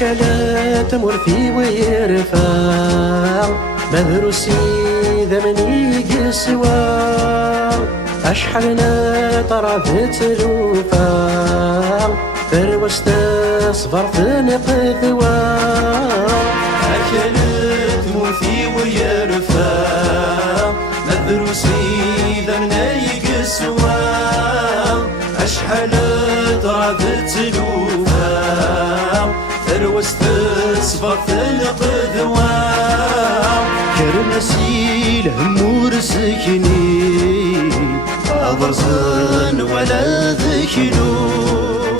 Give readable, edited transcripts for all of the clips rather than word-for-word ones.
أكلت مرثي ويرفع مدروسي ذمني قسوى أشحلنا طربت الوفا فروست صبرت نقذوى أكلت مرثي ويرفع مدروسي ذمني قسوى أشحل طربت الوفا فروست صبرت نقذوى كرمسي الهمور سكني أضرزن ولا ذكلون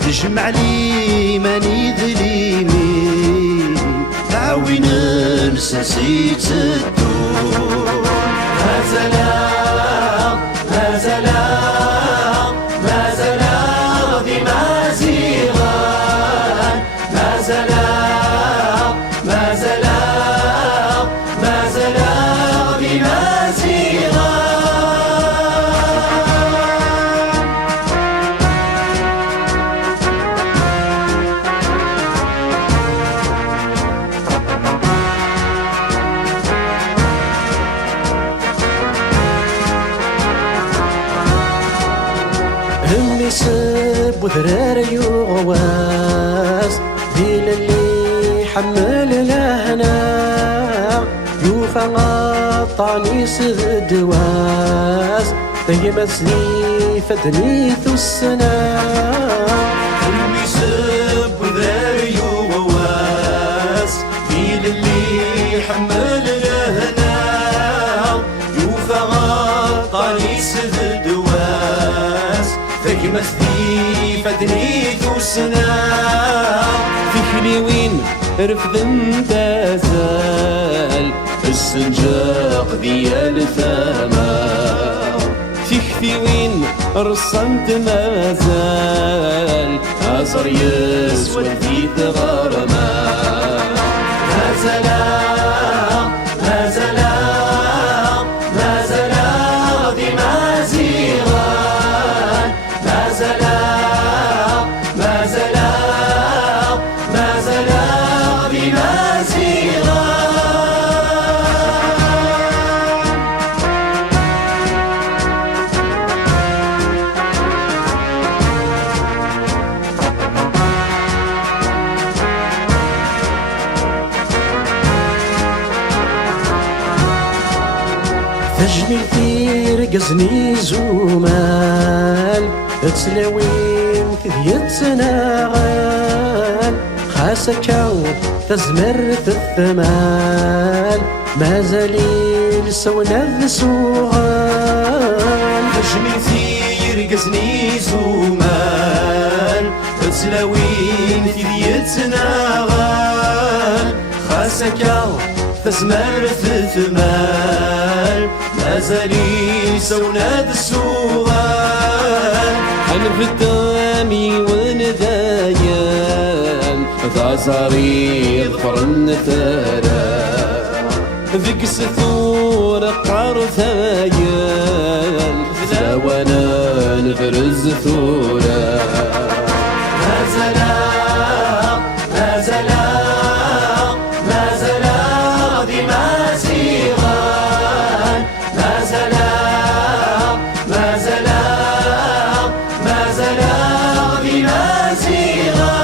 تجمع لي ماني ذليمي تعاون نسيت الدون ما زال غادي مازيغان ما زال غادي مازيغان همي سب وذرار يغواز ديل اللي حمل لهنا يوفى غطاني سد دواز تيمس لي فدني ثسنا همي سب وذرار يغواز ديل اللي حمل لهنا يوفى غطاني سد دواز مسدي فدني ثوسنا في حليوين رفض تزال السنجاق ديال الثمار في خفيوين رصنت مازال أزر يسود في ثغرما ما زال غادي مازيغان ما زال غادي مازيغان تجميل في رقزني زومال تسلاوين تذيت سناغال خاسكاو تزمر الثمال ما زالي لسونا السوغال تجميل في رقزني زومال تسلاوين تذيت سناغال خاسكاو تزمر الثمال مازالي سوناد السوغال أنا في الدامي ونذايان ذا صريض فرن ثرى ذيك ستور قار ثايان ثاوانا نفرز ثورا ما زال غادي مازيغان ما زال غادي مازيغان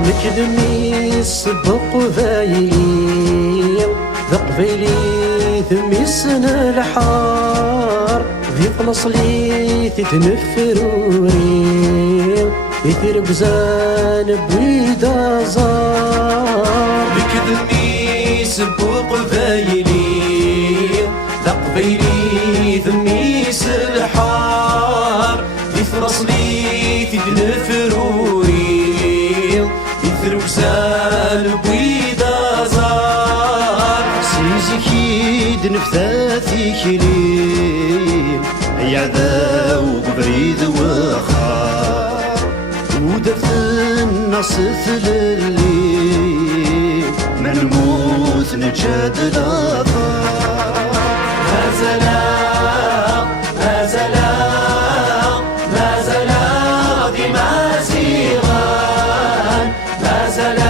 نكدمي سبق ذايلي ذقبيلي ذمي السنة الحار ذي فلصلي تتنفروري يثير بزان بويدا زار نكدمي سبق ذايلي ذقبيلي ذمي الحار ذي فلصلي تتنفروري ثروسان بويدا زار سيزي نفثاثي كليم يا ذا وقبريد وخار درت النصف للي ما نموت نجادل أثار ما زال ديما صغار ما زال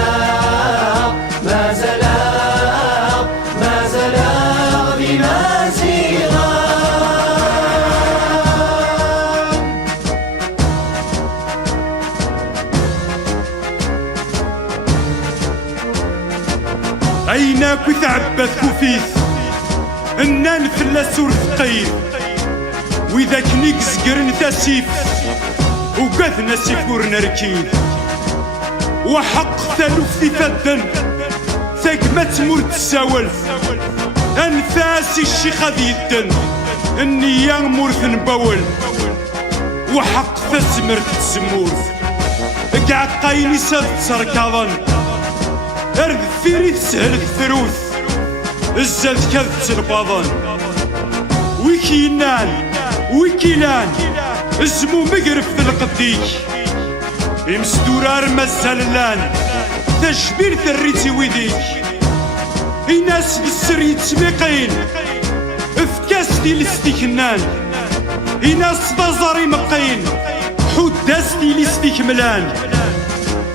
ديما عيناك وتعبت كفيث النان فلاس ثقيل وإذا كنيك زقرن تاسيف وقاثنا سيفور نركين وحق ثالوف فدن ثاك ما تمور تساولف أنفاسي الشيخ هذي يدن النية مورث نبول وحق ثسمرت تسمورث قاعد قايني ساد تسركاضن أرد فيري تسهل الثروث الزاد كذت الباضن ويكيلان اسمو مقرف ذي القديك يمسدورار مزالان تشبير ثريتي ويديك الناس بالسر يتسبقين افكاس دي الاستكنان الناس بازاري مقين حداس دي الاستكملان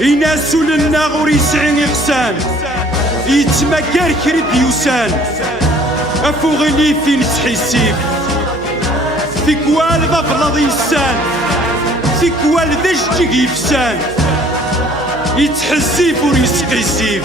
الناس للناغور يسعين إغسان يتمكار كريد يوسان أفوغلي فين سحيسيف ثكوال ضفلض يسان ثكوال دجتك يفسان يتحزيف وريسقي سيف